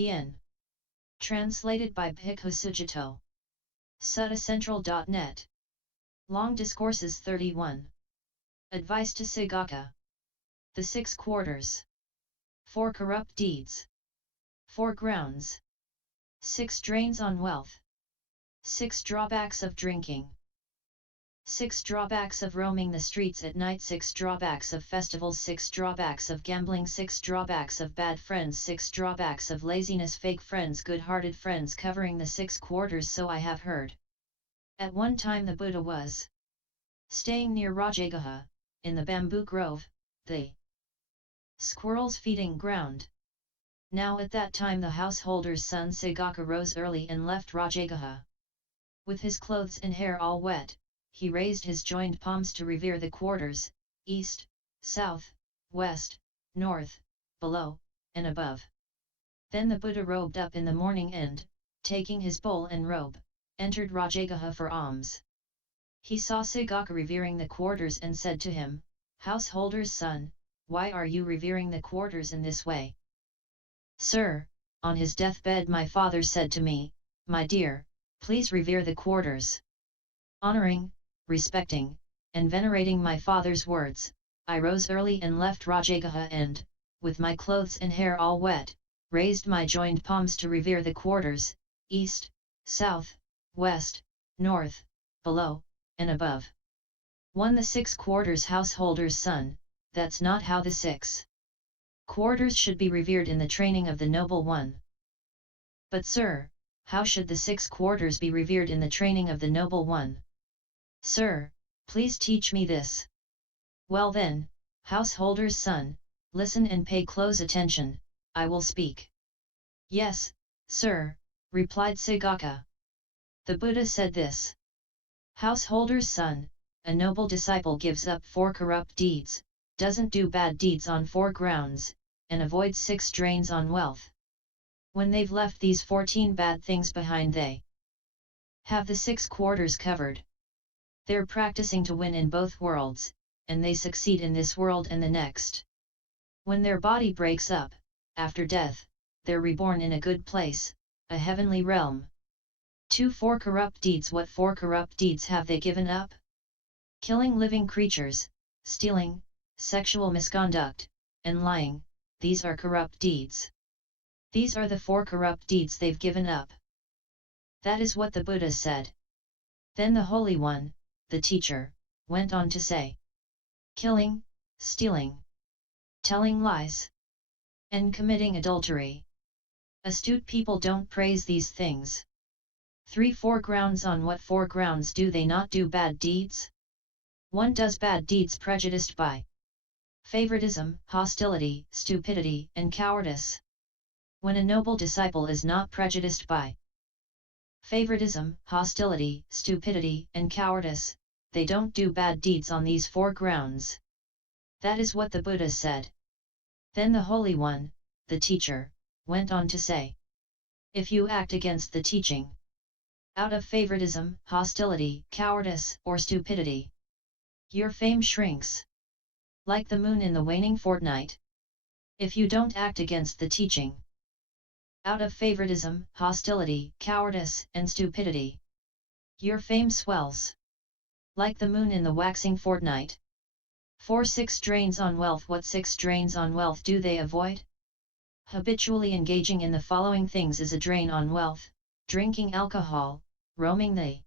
In. Translated by Bhikkhu Sujato. Suttacentral.net. Long Discourses 31. Advice to Sigalaka. The 6 quarters. 4 corrupt deeds. 4 grounds. 6 drains on wealth. 6 drawbacks of drinking. 6 drawbacks of roaming the streets at night. 6 drawbacks of festivals. 6 drawbacks of gambling. 6 drawbacks of bad friends. 6 drawbacks of laziness. Fake friends, good-hearted friends. Covering the 6 quarters. So I have heard. At one time the Buddha was staying near Rajagaha, in the bamboo grove, the squirrels feeding ground. Now at that time the householder's son Sigalaka rose early and left Rajagaha. With his clothes and hair all wet, he raised his joined palms to revere the quarters, east, south, west, north, below, and above. Then the Buddha robed up in the morning and, taking his bowl and robe, entered Rajagaha for alms. He saw Sigalaka revering the quarters and said to him, "Householder's son, why are you revering the quarters in this way?" "Sir, on his deathbed my father said to me, 'My dear, please revere the quarters.' Honoring, respecting, and venerating my father's words, I rose early and left Rajagaha and, with my clothes and hair all wet, raised my joined palms to revere the quarters, east, south, west, north, below, and above." 1. The 6 quarters householder's son, that's not how the 6 quarters should be revered in the training of the noble one. "But sir, how should the 6 quarters be revered in the training of the noble one? Sir, please teach me this." "Well then, householder's son, listen and pay close attention, I will speak." "Yes, sir," replied Sigalaka. The Buddha said this: "Householder's son, a noble disciple gives up 4 corrupt deeds, doesn't do bad deeds on 4 grounds, and avoids 6 drains on wealth. When they've left these 14 bad things behind, they have the 6 quarters covered. They're practicing to win in both worlds, and they succeed in this world and the next. When their body breaks up, after death, they're reborn in a good place, a heavenly realm." 2. 4 corrupt deeds. What 4 corrupt deeds have they given up? Killing living creatures, stealing, sexual misconduct, and lying, these are corrupt deeds. These are the 4 corrupt deeds they've given up. That is what the Buddha said. Then the Holy One, the teacher, went on to say: killing, stealing, telling lies, and committing adultery. Astute people don't praise these things. 3. 4 grounds. On what 4 grounds do they not do bad deeds? 1. Does bad deeds prejudiced by favoritism, hostility, stupidity, and cowardice. When a noble disciple is not prejudiced by favoritism, hostility, stupidity, and cowardice, they don't do bad deeds on these 4 grounds. That is what the Buddha said. Then the Holy One, the teacher, went on to say: if you act against the teaching, out of favoritism, hostility, cowardice, or stupidity, your fame shrinks, like the moon in the waning fortnight. If you don't act against the teaching, out of favoritism, hostility, cowardice, and stupidity, your fame swells, like the moon in the waxing fortnight. 4. 6 drains on wealth. What 6 drains on wealth do they avoid? Habitually engaging in the following things is a drain on wealth: drinking alcohol, roaming the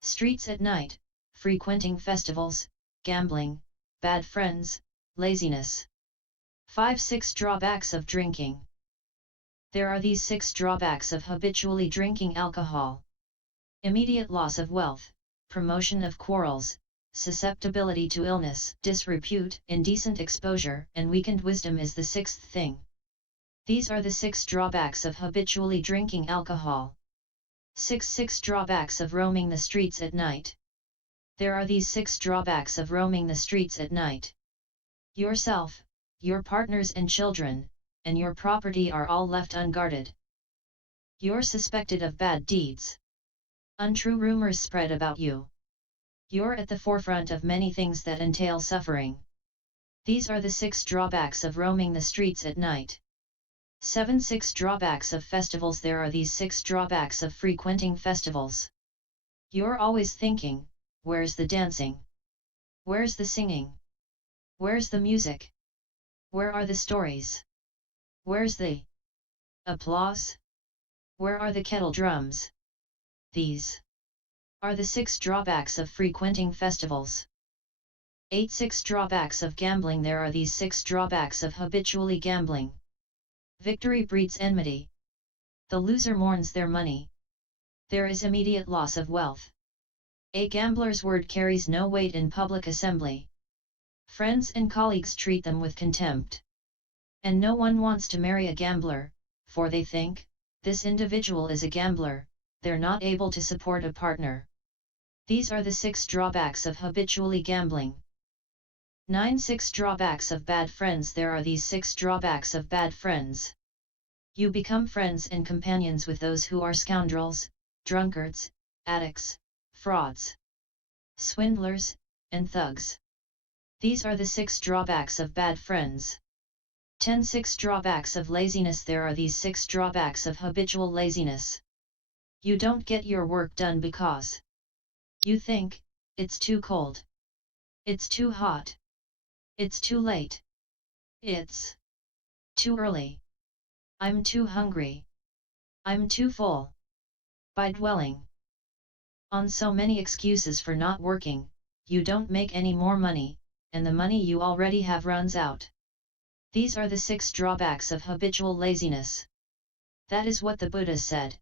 streets at night, frequenting festivals, gambling, bad friends, laziness. 5. 6 drawbacks of drinking. There are these 6 drawbacks of habitually drinking alcohol: immediate loss of wealth, promotion of quarrels, susceptibility to illness, disrepute, indecent exposure, and weakened wisdom is the 6th thing. These are the 6 drawbacks of habitually drinking alcohol. 6. 6 drawbacks of roaming the streets at night. There are these 6 drawbacks of roaming the streets at night. Yourself, your partners and children, and your property are all left unguarded. You're suspected of bad deeds. Untrue rumors spread about you. You're at the forefront of many things that entail suffering. These are the 6 drawbacks of roaming the streets at night. 6 drawbacks of festivals. There are these 6 drawbacks of frequenting festivals. You're always thinking, where's the dancing? Where's the singing? Where's the music? Where are the stories? Where's the applause? Where are the kettle drums? These are the 6 drawbacks of frequenting festivals. 6 drawbacks of gambling. There are these 6 drawbacks of habitually gambling. Victory breeds enmity. The loser mourns their money. There is immediate loss of wealth. A gambler's word carries no weight in public assembly. Friends and colleagues treat them with contempt. And no one wants to marry a gambler, for they think, this individual is a gambler, they're not able to support a partner. These are the 6 drawbacks of habitually gambling. 6 drawbacks of bad friends. There are these 6 drawbacks of bad friends. You become friends and companions with those who are scoundrels, drunkards, addicts, frauds, swindlers, and thugs. These are the 6 drawbacks of bad friends. 6 drawbacks of laziness. There are these 6 drawbacks of habitual laziness. You don't get your work done because you think, it's too cold. It's too hot. It's too late. It's too early. I'm too hungry. I'm too full. By dwelling on so many excuses for not working, you don't make any more money, and the money you already have runs out. These are the 6 drawbacks of habitual laziness. That is what the Buddha said.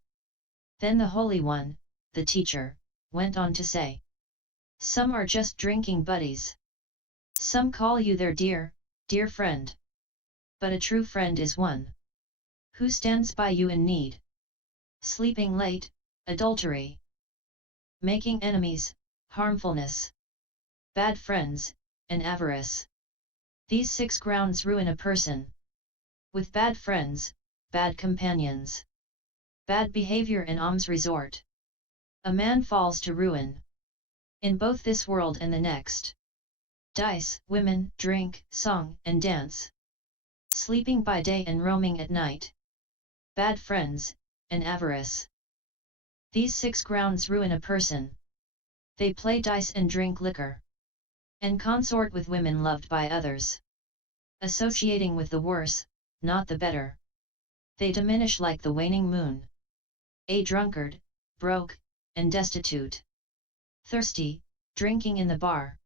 Then the Holy One, the teacher, went on to say, some are just drinking buddies. Some call you their dear, dear friend. But a true friend is one who stands by you in need. Sleeping late, adultery, making enemies, harmfulness, bad friends, and avarice. These 6 grounds ruin a person. With bad friends, bad companions, bad behavior and alms resort, a man falls to ruin. In both this world and the next. Dice, women, drink, song, and dance. Sleeping by day and roaming at night. Bad friends, and avarice. These 6 grounds ruin a person. They play dice and drink liquor. And consort with women loved by others. Associating with the worse, not the better. They diminish like the waning moon. A drunkard, broke, and destitute. Thirsty, drinking in the bar.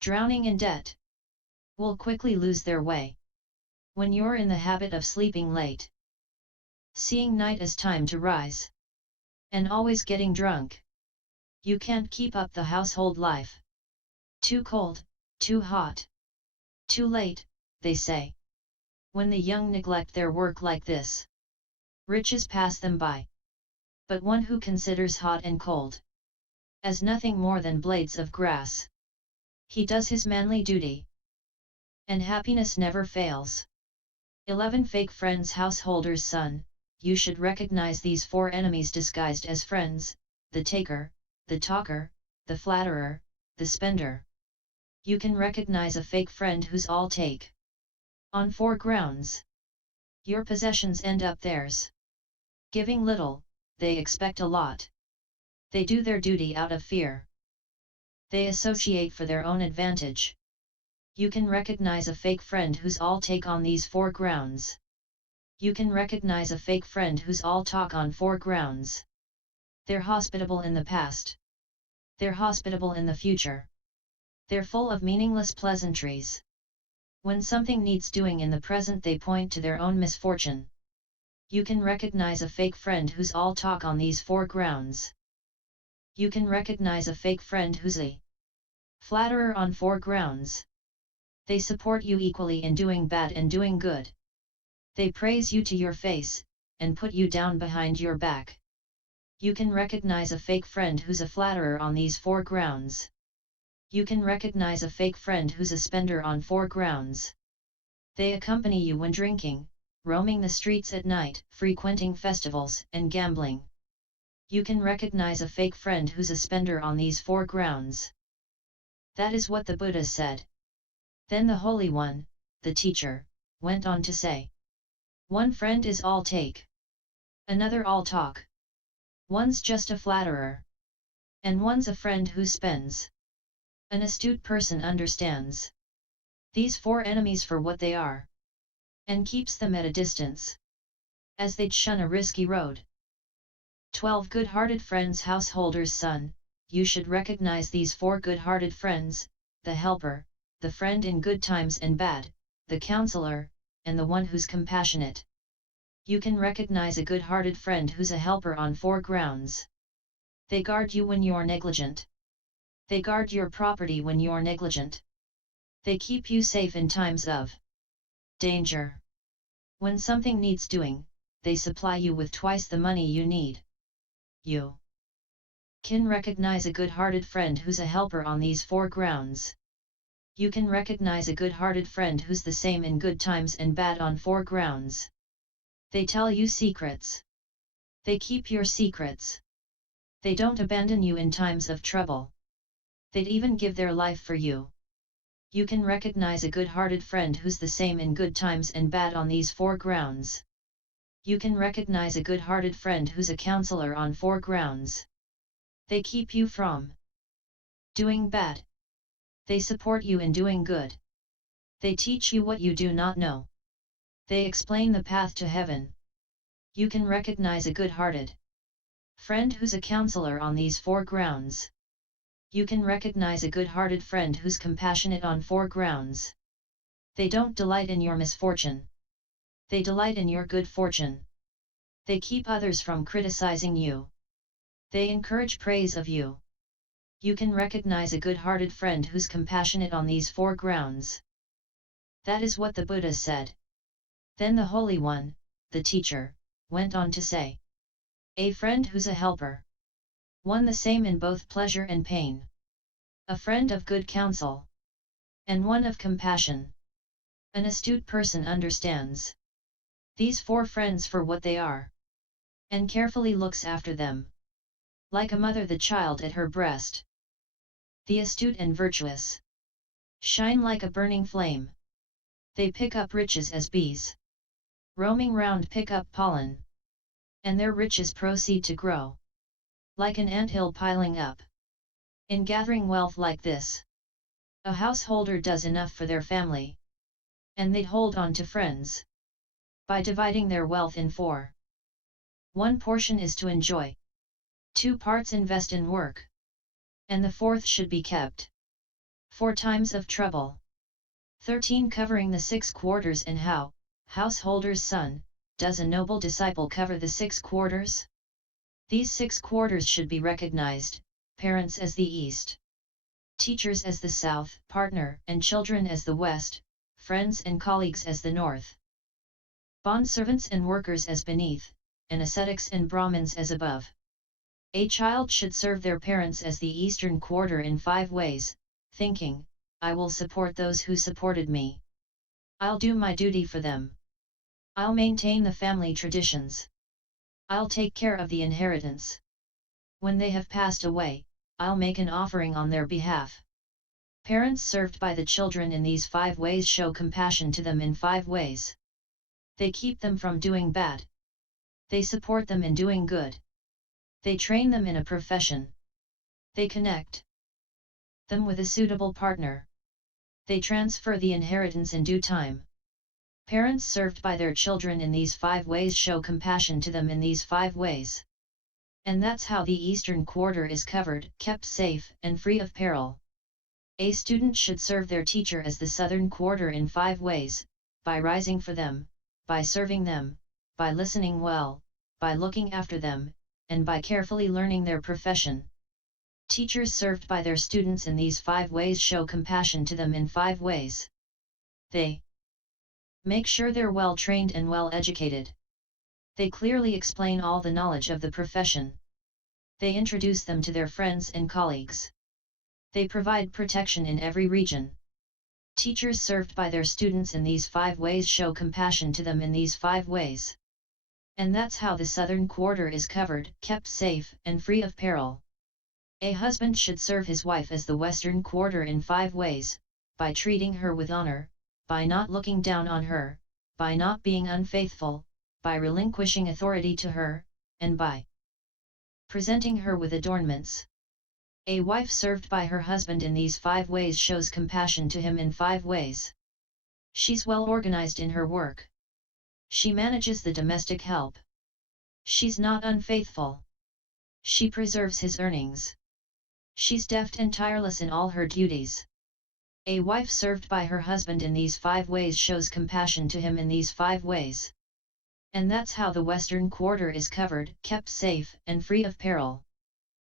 Drowning in debt. Will quickly lose their way. When you're in the habit of sleeping late. Seeing night as time to rise. And always getting drunk. You can't keep up the household life. Too cold, too hot. Too late, they say. When the young neglect their work like this, riches pass them by. But one who considers hot and cold as nothing more than blades of grass, he does his manly duty, and happiness never fails. 11 Fake friends. Householder's son, you should recognize these 4 enemies disguised as friends: the taker, the talker, the flatterer, the spender. You can recognize a fake friend who's all take. On 4 grounds. Your possessions end up theirs. Giving little, they expect a lot. They do their duty out of fear. They associate for their own advantage. You can recognize a fake friend who's all take on these 4 grounds. You can recognize a fake friend who's all talk on 4 grounds. They're hospitable in the past. They're hospitable in the future. They're full of meaningless pleasantries. When something needs doing in the present, they point to their own misfortune. You can recognize a fake friend who's all talk on these 4 grounds. You can recognize a fake friend who's a flatterer on 4 grounds. They support you equally in doing bad and doing good. They praise you to your face, and put you down behind your back. You can recognize a fake friend who's a flatterer on these 4 grounds. You can recognize a fake friend who's a spender on 4 grounds. They accompany you when drinking, roaming the streets at night, frequenting festivals, and gambling. You can recognize a fake friend who's a spender on these 4 grounds. That is what the Buddha said. Then the Holy One, the teacher, went on to say, One friend is all take, another all talk. One's just a flatterer, and one's a friend who spends. An astute person understands these four enemies for what they are, and keeps them at a distance, as they'd shun a risky road. 12 Good-hearted friends. Householder's son, you should recognize these four good-hearted friends: the helper, the friend in good times and bad, the counselor, and the one who's compassionate. You can recognize a good-hearted friend who's a helper on four grounds. They guard you when you're negligent. They guard your property when you're negligent. They keep you safe in times of danger. When something needs doing, they supply you with twice the money you need. You can recognize a good-hearted friend who's a helper on these four grounds. You can recognize a good-hearted friend who's the same in good times and bad on four grounds. They tell you secrets. They keep your secrets. They don't abandon you in times of trouble. They'd even give their life for you. You can recognize a good-hearted friend who's the same in good times and bad on these four grounds. You can recognize a good-hearted friend who's a counselor on four grounds. They keep you from doing bad. They support you in doing good. They teach you what you do not know. They explain the path to heaven. You can recognize a good-hearted friend who's a counselor on these four grounds. You can recognize a good-hearted friend who's compassionate on four grounds. They don't delight in your misfortune. They delight in your good fortune. They keep others from criticizing you. They encourage praise of you. You can recognize a good-hearted friend who's compassionate on these four grounds. That is what the Buddha said. Then the Holy One, the teacher, went on to say, a friend who's a helper. One the same in both pleasure and pain. A friend of good counsel. And one of compassion. An astute person understands these four friends for what they are, and carefully looks after them, like a mother the child at her breast. The astute and virtuous shine like a burning flame. They pick up riches as bees, roaming round pick up pollen, and their riches proceed to grow, like an anthill piling up. In gathering wealth like this, a householder does enough for their family, and they'd hold on to friends, by dividing their wealth in four. One portion is to enjoy. 2 parts invest in work. And the fourth should be kept for times of trouble. 13 Covering the 6 quarters. And how, householder's son, does a noble disciple cover the 6 quarters? These 6 quarters should be recognized: parents as the east, teachers as the south, partner and children as the west, friends and colleagues as the north, bondservants and workers as beneath, and ascetics and Brahmins as above. A child should serve their parents as the eastern quarter in 5 ways, thinking, I will support those who supported me. I'll do my duty for them. I'll maintain the family traditions. I'll take care of the inheritance. When they have passed away, I'll make an offering on their behalf. Parents served by the children in these 5 ways show compassion to them in 5 ways. They keep them from doing bad. They support them in doing good. They train them in a profession. They connect them with a suitable partner. They transfer the inheritance in due time. Parents served by their children in these 5 ways show compassion to them in these 5 ways. And that's how the eastern quarter is covered, kept safe, and free of peril. A student should serve their teacher as the southern quarter in 5 ways: by rising for them, by serving them, by listening well, by looking after them, and by carefully learning their profession. Teachers served by their students in these 5 ways show compassion to them in 5 ways. They make sure they're well trained and well educated. They clearly explain all the knowledge of the profession. They introduce them to their friends and colleagues. They provide protection in every region. Teachers served by their students in these 5 ways show compassion to them in these 5 ways. And that's how the southern quarter is covered, kept safe, and free of peril. A husband should serve his wife as the western quarter in 5 ways: by treating her with honor, by not looking down on her, by not being unfaithful, by relinquishing authority to her, and by presenting her with adornments. A wife served by her husband in these 5 ways shows compassion to him in 5 ways. She's well organized in her work. She manages the domestic help. She's not unfaithful. She preserves his earnings. She's deft and tireless in all her duties. A wife served by her husband in these 5 ways shows compassion to him in these 5 ways. And that's how the Western Quarter is covered, kept safe, and free of peril.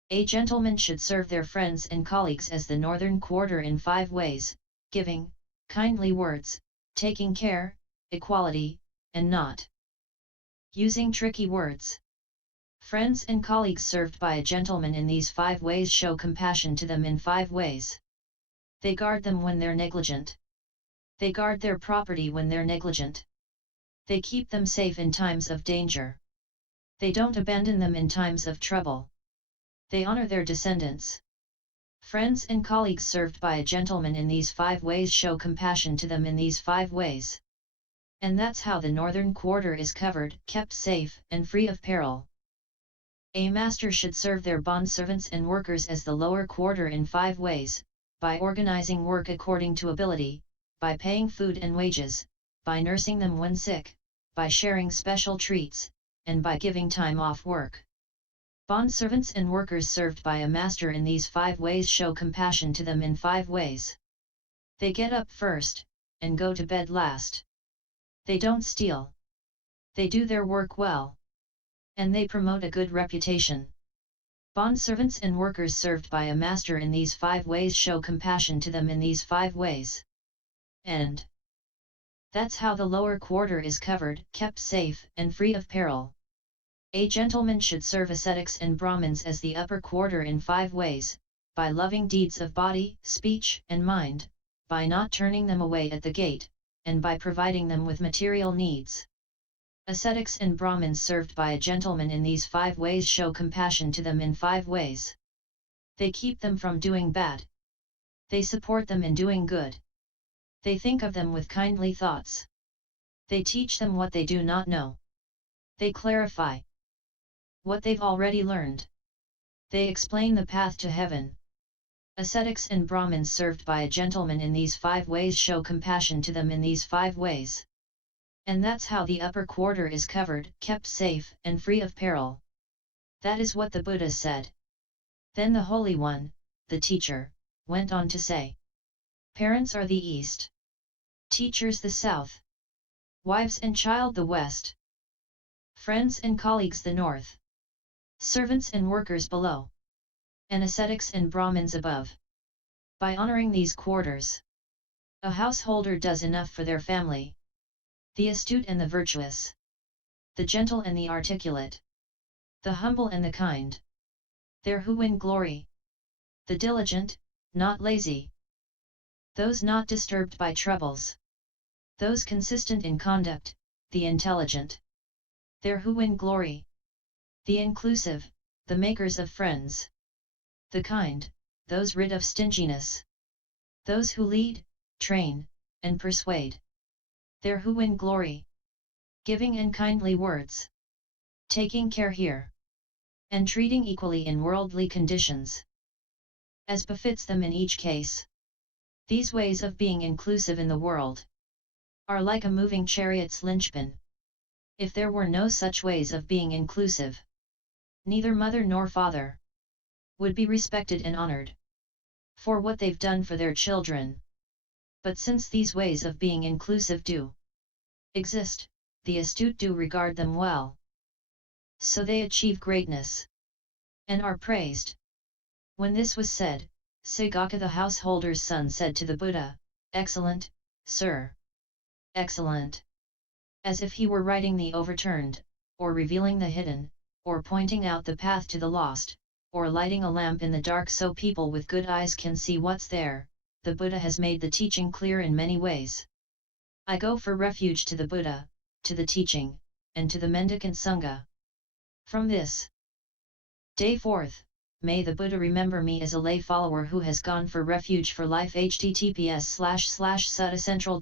A gentleman should serve their friends and colleagues as the Northern Quarter in 5 ways: giving, kindly words, taking care, equality, and not using tricky words. Friends and colleagues served by a gentleman in these 5 ways show compassion to them in 5 ways. They guard them when they're negligent. They guard their property when they're negligent. They keep them safe in times of danger. They don't abandon them in times of trouble. They honor their descendants. Friends and colleagues served by a gentleman in these 5 ways show compassion to them in these 5 ways. And that's how the Northern Quarter is covered, kept safe, and free of peril. A master should serve their bondservants and workers as the Lower Quarter in 5 ways: by organizing work according to ability, by paying food and wages, by nursing them when sick, by sharing special treats, and by giving time off work. Bondservants and workers served by a master in these 5 ways show compassion to them in 5 ways. They get up first, and go to bed last. They don't steal. They do their work well. And they promote a good reputation. Bondservants and workers served by a master in these 5 ways show compassion to them in these 5 ways. And that's how the Lower Quarter is covered, kept safe, and free of peril. A gentleman should serve ascetics and Brahmins as the Upper Quarter in 5 ways: by loving deeds of body, speech, and mind, by not turning them away at the gate, and by providing them with material needs. Ascetics and Brahmins served by a gentleman in these 5 ways show compassion to them in 5 ways. They keep them from doing bad. They support them in doing good. They think of them with kindly thoughts. They teach them what they do not know. They clarify what they've already learned. They explain the path to heaven. Ascetics and Brahmins served by a gentleman in these 5 ways show compassion to them in these 5 ways. And that's how the Upper Quarter is covered, kept safe, and free of peril. That is what the Buddha said. Then the Holy One, the teacher, went on to say: parents are the East, teachers the South, wives and child the West, friends and colleagues the North, servants and workers below, and ascetics and Brahmins above. By honoring these quarters, a householder does enough for their family. The astute and the virtuous, the gentle and the articulate, the humble and the kind, they're who win glory. The diligent, not lazy, those not disturbed by troubles, those consistent in conduct, the intelligent, they're who win glory. The inclusive, the makers of friends, the kind, those rid of stinginess, those who lead, train, and persuade, they're who win glory. Giving and kindly words, taking care here, and treating equally in worldly conditions, as befits them in each case. These ways of being inclusive in the world are like a moving chariot's linchpin. If there were no such ways of being inclusive, neither mother nor father would be respected and honored for what they've done for their children. But since these ways of being inclusive do exist, the astute do regard them well. So they achieve greatness, and are praised. When this was said, Sigalaka the householder's son said to the Buddha, "Excellent, sir. Excellent." As if he were righting the overturned, or revealing the hidden, or pointing out the path to the lost, or lighting a lamp in the dark so people with good eyes can see what's there. The Buddha has made the teaching clear in many ways. I go for refuge to the Buddha, to the teaching, and to the mendicant Sangha. From this day forth, may the Buddha remember me as a lay follower who has gone for refuge for life. https://sutacentral